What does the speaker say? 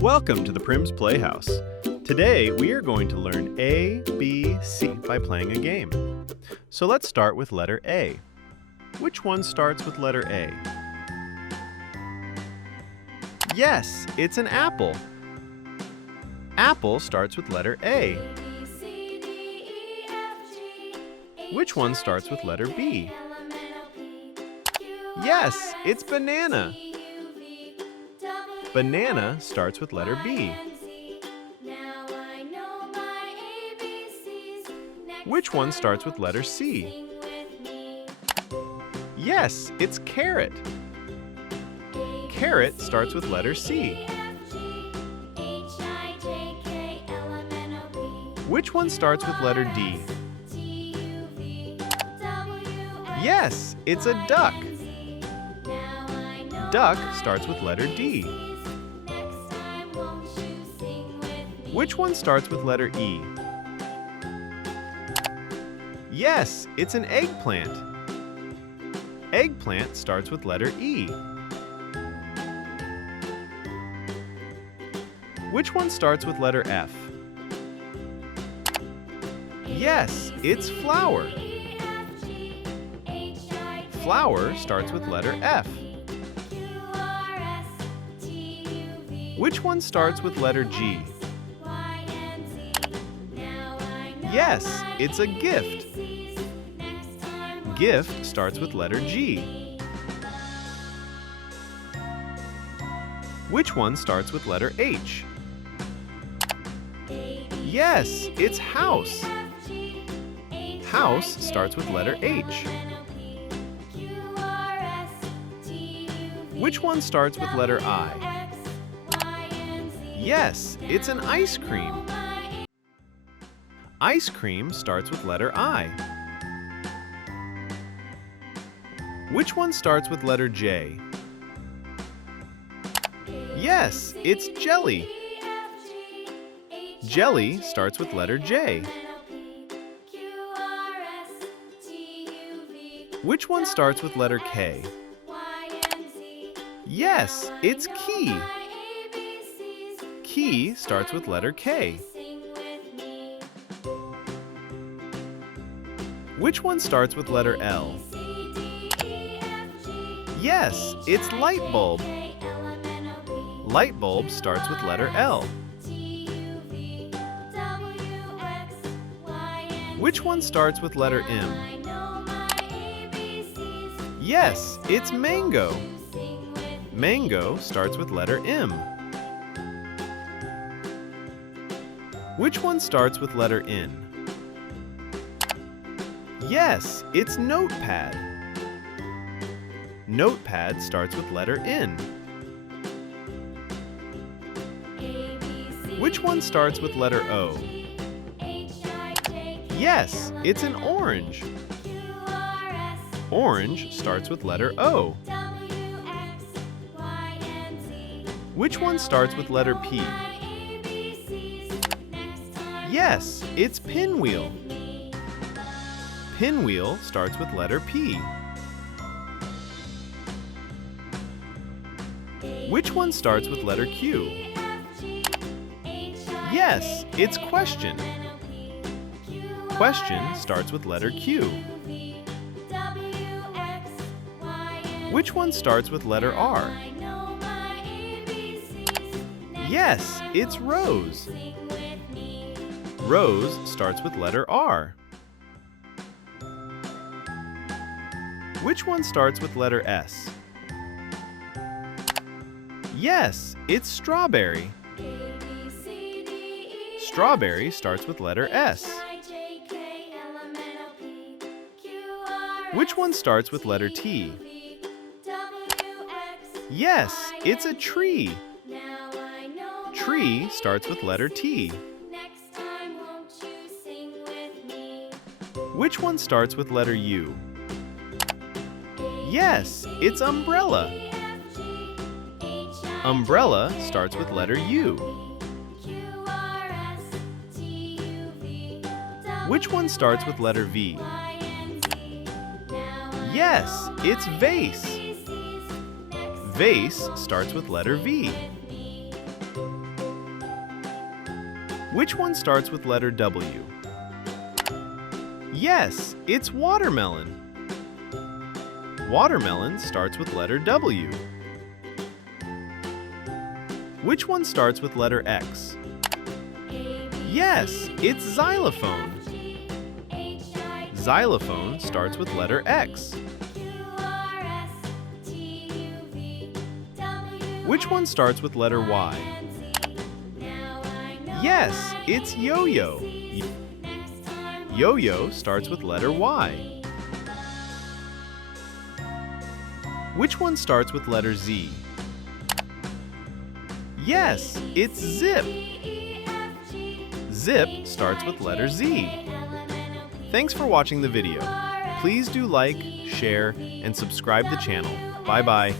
Welcome to the Prem's Playhouse. Today we are going to learn A, B, C by playing a game. So let's start with letter A. Which one starts with letter A? Yes, it's an apple. Apple starts with letter A. Which one starts with letter B? Yes, it's banana. Banana starts with letter B. Which one starts with letter C? Yes, it's carrot. Carrot starts with letter C. Which one starts with letter D? Yes, it's a duck. Duck starts with letter D. Which one starts with letter E? Yes, it's an eggplant. Eggplant starts with letter E. Which one starts with letter F? Yes, it's flower. Flower starts with letter F. Which one starts with letter G? Yes, it's a gift. Gift starts with letter G. Which one starts with letter H? Yes, it's house. House starts with letter H. Which one starts with letter I? Yes, it's an ice cream. Ice cream starts with letter I. Which one starts with letter J? Yes, it's jelly. Jelly starts with letter J. Which one starts with letter K? Yes, it's key. Key starts with letter K. Which one starts with letter L? Yes, it's light bulb. Light bulb starts with letter L. Which one starts with letter M? Yes, it's mango. Mango starts with letter M. Which one starts with letter N? Yes, it's notepad. Notepad starts with letter N. Which one starts with letter O? Yes, it's an orange. Orange starts with letter O. Which one starts with letter P? Yes, it's pinwheel. Pinwheel starts with letter P. Which one starts with letter Q? Yes, it's question. Question starts with letter Q. Which one starts with letter R? Yes, it's rose. Rose starts with letter R. Which one starts with letter S? Yes, it's strawberry. Strawberry starts with letter S. Which one starts with letter T? Yes, it's a tree. Tree starts with letter T. Which one starts with letter U? Yes, it's umbrella. Umbrella starts with letter U. Which one starts with letter V? Yes, it's vase. Vase starts with letter V. Which one starts with letter W? Yes, it's watermelon. Watermelon starts with letter W. Which one starts with letter X? Yes, it's xylophone. Xylophone starts with letter X. Which one starts with letter Y? Yes, it's yo-yo. Yo-yo starts with letter Y. Which one starts with letter Z? Yes, it's zip. Zip starts with letter Z. Thanks for watching the video. Please do like, share, and subscribe the channel. Bye-bye.